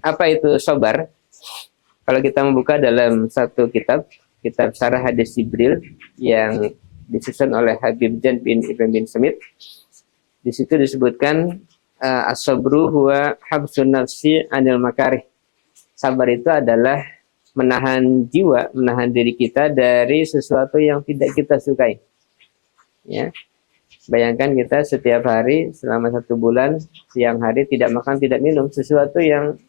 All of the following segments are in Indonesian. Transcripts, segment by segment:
Apa itu sabar? Kalau kita membuka dalam satu kitab Syarah Hadis Jibril yang disusun oleh Habib Jan bin Ibrahim bin Smith, di situ disebutkan as-sabru huwa habsun nafsi anil makarih. Sabar itu adalah menahan jiwa, menahan diri kita dari sesuatu yang tidak kita sukai. Ya, bayangkan kita setiap hari selama 1 bulan siang hari tidak makan tidak minum, sesuatu yang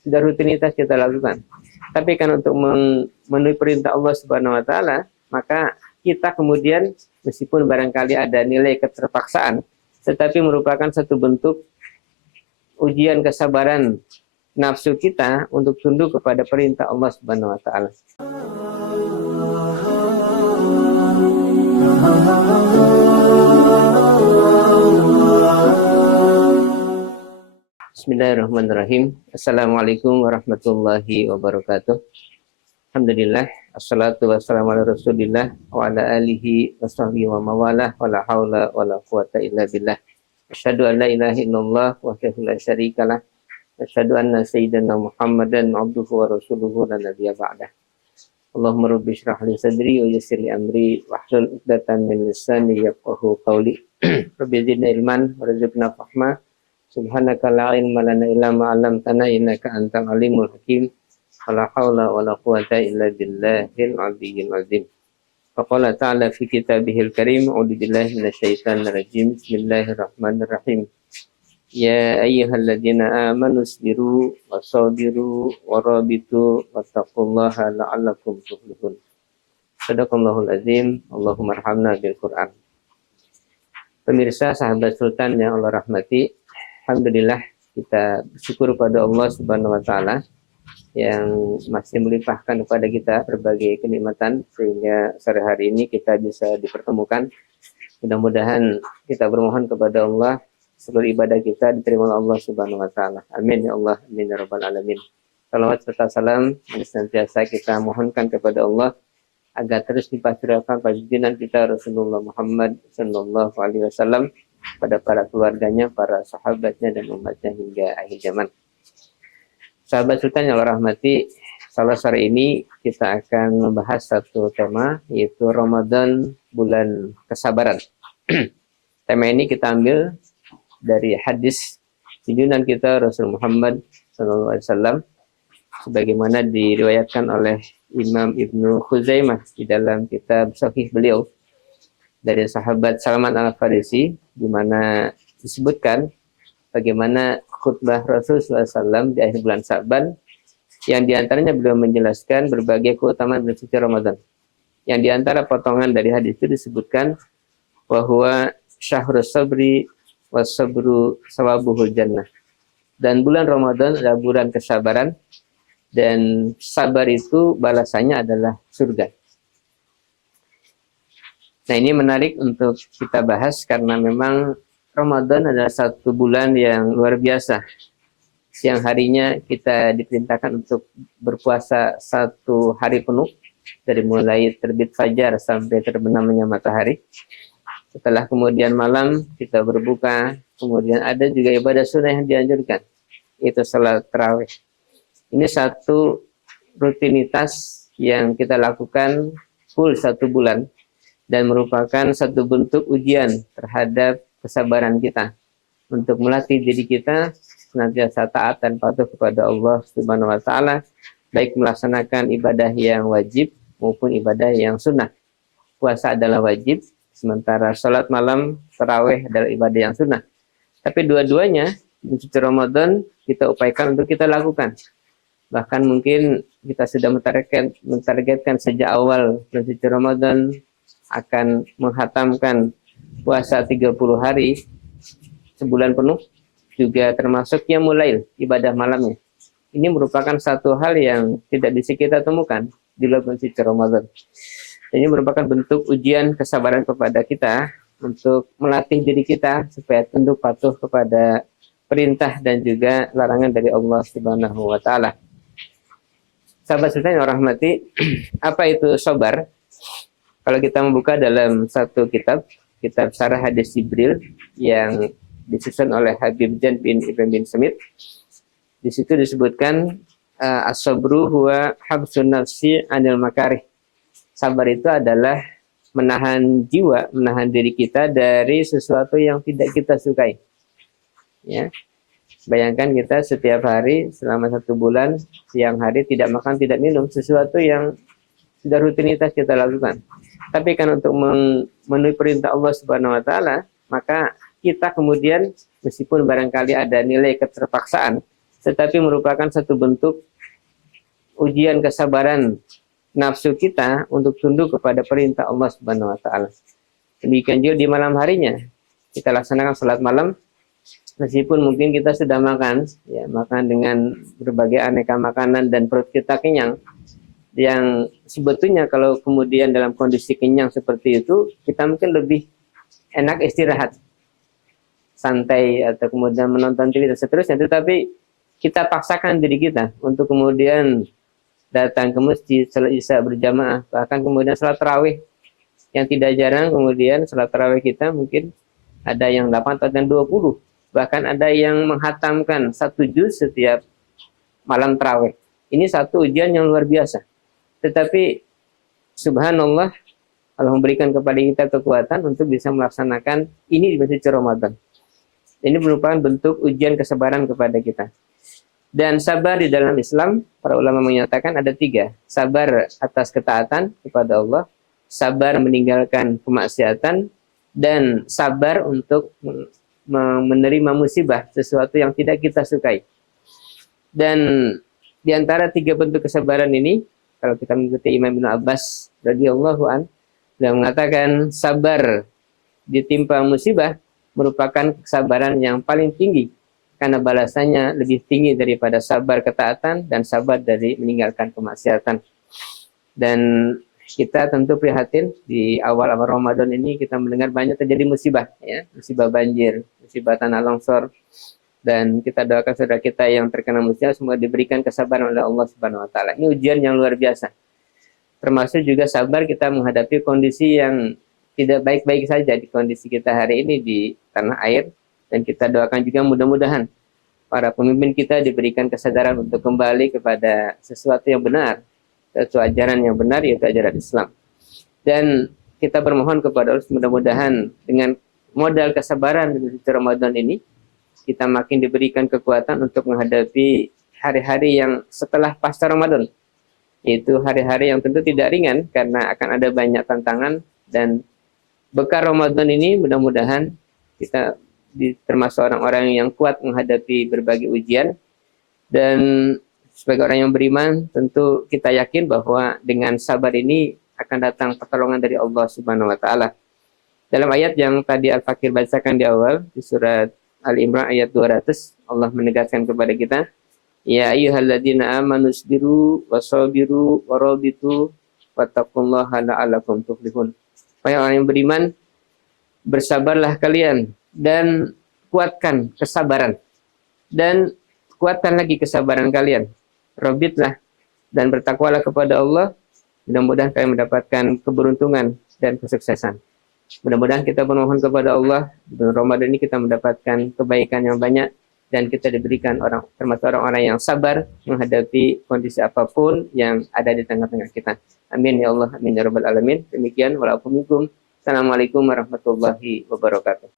sudah rutinitas kita lakukan. Tapi kan untuk memenuhi perintah Allah Subhanahu Wa Taala, maka kita kemudian meskipun barangkali ada nilai keterpaksaan, tetapi merupakan satu bentuk ujian kesabaran nafsu kita untuk tunduk kepada perintah Allah Subhanahu Wa Taala. Bismillahirrahmanirrahim. Assalamualaikum warahmatullahi wabarakatuh. Alhamdulillah, assalatu wassalamu ala rasulillah wa ala alihi wa sahbihi wa mawalah wa la hawla wa la quwata illa billah. Asyhadu an la ilaha illallah wahdahu la syarikalah. Asyhadu anna sayyidina Muhammadan abduhu wa rasuluhu la nabiyya ba'dah. Allahumma rabbi shrah li sadri wa yassir li amri wahlul 'uqdatam min lisani yafqahu qawli. Rabbi zidna ilman warzuqna fahma. Subhanaka la ilma lana illa ma 'allamtana innaka antal alimul hakim. La haula wala quwata illa billahil aliyyil azim. Faqala ta'ala fi kitabihil karim, a'udzu billahi minasyaitonir rajim. Bismillahirrahmanirrahim. Ya ayyuhalladzina amanu isbiru wasabiru warabitu wattaqullaha la'allakum tuflihun. Shadaqallahul azim. Allahumma arhamna bil Qur'an. Pemirsa, sahabat Sultan yang Allah rahmati, alhamdulillah kita bersyukur pada Allah Subhanahu Wa Taala yang masih melimpahkan kepada kita berbagai kenikmatan sehingga sore hari ini kita bisa dipertemukan. Mudah-mudahan kita bermohon kepada Allah seluruh ibadah kita diterima oleh Allah Subhanahu Wa Taala. Amin ya Allah, amin ya rabbal alamin. Salawat serta salam yang senantiasa kita mohonkan kepada Allah agar terus dipasrahkan junjungan kita Rasulullah Muhammad Sallallahu Alaihi Wasallam pada para keluarganya, para sahabatnya dan umatnya hingga akhir zaman. Sahabat Sultan yang Allah rahmati, sore ini kita akan membahas satu tema, yaitu Ramadan, bulan kesabaran. Tema ini kita ambil dari hadis junjungan kita Rasul Muhammad SAW, sebagaimana diriwayatkan oleh Imam Ibnu Khuzaimah di dalam kitab Sahih beliau dari sahabat Salman Al-Farisi, di mana disebutkan bagaimana khutbah Rasulullah SAW di akhir bulan Sa'ban, yang diantaranya beliau menjelaskan berbagai keutamaan bulan suci Ramadan. Yang diantara potongan dari hadis itu disebutkan bahwa syahrus sabri was sabru sawabuhul jannah. Dan bulan Ramadan adalah bulan kesabaran, dan sabar itu balasannya adalah surga. Nah, ini menarik untuk kita bahas karena memang Ramadan adalah satu bulan yang luar biasa. Siang harinya kita diperintahkan untuk berpuasa 1 hari penuh, dari mulai terbit fajar sampai terbenamnya matahari. Setelah kemudian malam kita berbuka, kemudian ada juga ibadah sunnah yang dianjurkan, yaitu salat tarawih. Ini satu rutinitas yang kita lakukan full 1 bulan dan merupakan satu bentuk ujian terhadap kesabaran kita untuk melatih diri kita senantiasa taat dan patuh kepada Allah Subhanahu Wa Taala, baik melaksanakan ibadah yang wajib maupun ibadah yang sunnah. Puasa adalah wajib, sementara sholat malam tarawih adalah ibadah yang sunnah. Tapi dua-duanya di suci Ramadan kita upayakan untuk kita lakukan. Bahkan mungkin kita sudah mentargetkan sejak awal bulan suci Ramadan akan menghatamkan puasa 30 hari sebulan penuh, juga termasuk qiyamul ibadah malamnya. Ini merupakan satu hal yang tidak bisa kita temukan di bulan suci Ramadan. Ini merupakan bentuk ujian kesabaran kepada kita untuk melatih diri kita supaya tunduk patuh kepada perintah dan juga larangan dari Allah Subhanahu Wa Taala. Sahabat Sultan yang rahmati, apa itu sabar? Kalau kita membuka dalam satu kitab Syarah Hadis Jibril yang disusun oleh Habib Jan bin Ibrahim bin Smith, Di situ disebutkan as-sabru huwa habsun nafsi 'anil makarih. Sabar itu adalah menahan jiwa, menahan diri kita dari sesuatu yang tidak kita sukai. Ya. Bayangkan kita setiap hari selama 1 bulan, siang hari tidak makan, tidak minum, sesuatu yang sudah rutinitas kita lakukan. Tapi kan untuk memenuhi perintah Allah Subhanahu wa taala, maka kita kemudian meskipun barangkali ada nilai keterpaksaan, tetapi merupakan satu bentuk ujian kesabaran nafsu kita untuk tunduk kepada perintah Allah Subhanahu wa taala. Demikian juga di malam harinya kita laksanakan salat malam, meskipun mungkin kita sudah makan, ya, makan dengan berbagai aneka makanan dan perut kita kenyang, yang sebetulnya kalau kemudian dalam kondisi kenyang seperti itu, kita mungkin lebih enak istirahat, santai, atau kemudian menonton TV dan seterusnya. Tetapi kita paksakan diri kita untuk kemudian datang ke masjid, salat isya berjamaah, bahkan kemudian salat tarawih, yang tidak jarang kemudian salat tarawih kita mungkin ada yang 8 atau 20, bahkan ada yang menghatamkan 1 juz setiap malam tarawih. Ini satu ujian yang luar biasa. Tetapi subhanallah, Allah memberikan kepada kita kekuatan untuk bisa melaksanakan ini di masjid Ramadan. Ini merupakan bentuk ujian kesabaran kepada kita. Dan sabar di dalam Islam, para ulama menyatakan ada 3. Sabar atas ketaatan kepada Allah, sabar meninggalkan kemaksiatan, dan sabar untuk menerima musibah, sesuatu yang tidak kita sukai. Dan di antara 3 bentuk kesabaran ini, kalau kita mengikuti Imam Ibn Abbas radhiyallahu an, beliau mengatakan sabar ditimpa musibah merupakan kesabaran yang paling tinggi, karena balasannya lebih tinggi daripada sabar ketaatan dan sabar dari meninggalkan kemaksiatan. Dan kita tentu prihatin di awal Ramadan ini kita mendengar banyak terjadi musibah, ya, musibah banjir, musibah tanah longsor, dan kita doakan saudara kita yang terkena musibah semoga diberikan kesabaran oleh Allah Subhanahu wa taala. Ini ujian yang luar biasa. Termasuk juga sabar kita menghadapi kondisi yang tidak baik-baik saja di kondisi kita hari ini di tanah air. Dan kita doakan juga mudah-mudahan para pemimpin kita diberikan kesadaran untuk kembali kepada sesuatu yang benar, yaitu ajaran yang benar, yaitu ajaran Islam. Dan kita bermohon kepada Allah mudah-mudahan dengan modal kesabaran di Ramadan ini, kita makin diberikan kekuatan untuk menghadapi hari-hari yang setelah pasca Ramadan. Yaitu hari-hari yang tentu tidak ringan, karena akan ada banyak tantangan, dan bekal Ramadan ini mudah-mudahan kita termasuk orang-orang yang kuat menghadapi berbagai ujian. Dan sebagai orang yang beriman, tentu kita yakin bahwa dengan sabar ini akan datang pertolongan dari Allah Subhanahu wa taala. Dalam ayat yang tadi Al-Fakir bacakan di awal di surat Al-Imran ayat 200, Allah menegaskan kepada kita, ya ayyuhalladzina amanu sabiru wasabiru warabitu wattaqullaha la'allakum tuflihun. Wahai orang yang beriman, bersabarlah kalian dan kuatkan kesabaran, dan kuatkan lagi kesabaran kalian. Robitlah dan bertakwalah kepada Allah. Mudah-mudahan kalian mendapatkan keberuntungan dan kesuksesan. Mudah-mudahan kita bermohon kepada Allah di bulan Ramadan ini kita mendapatkan kebaikan yang banyak, dan kita diberikan termasuk orang-orang yang sabar menghadapi kondisi apapun yang ada di tengah-tengah kita. Amin ya Allah, amin ya rabbal alamin. Demikian walaupun. Assalamualaikum warahmatullahi wabarakatuh.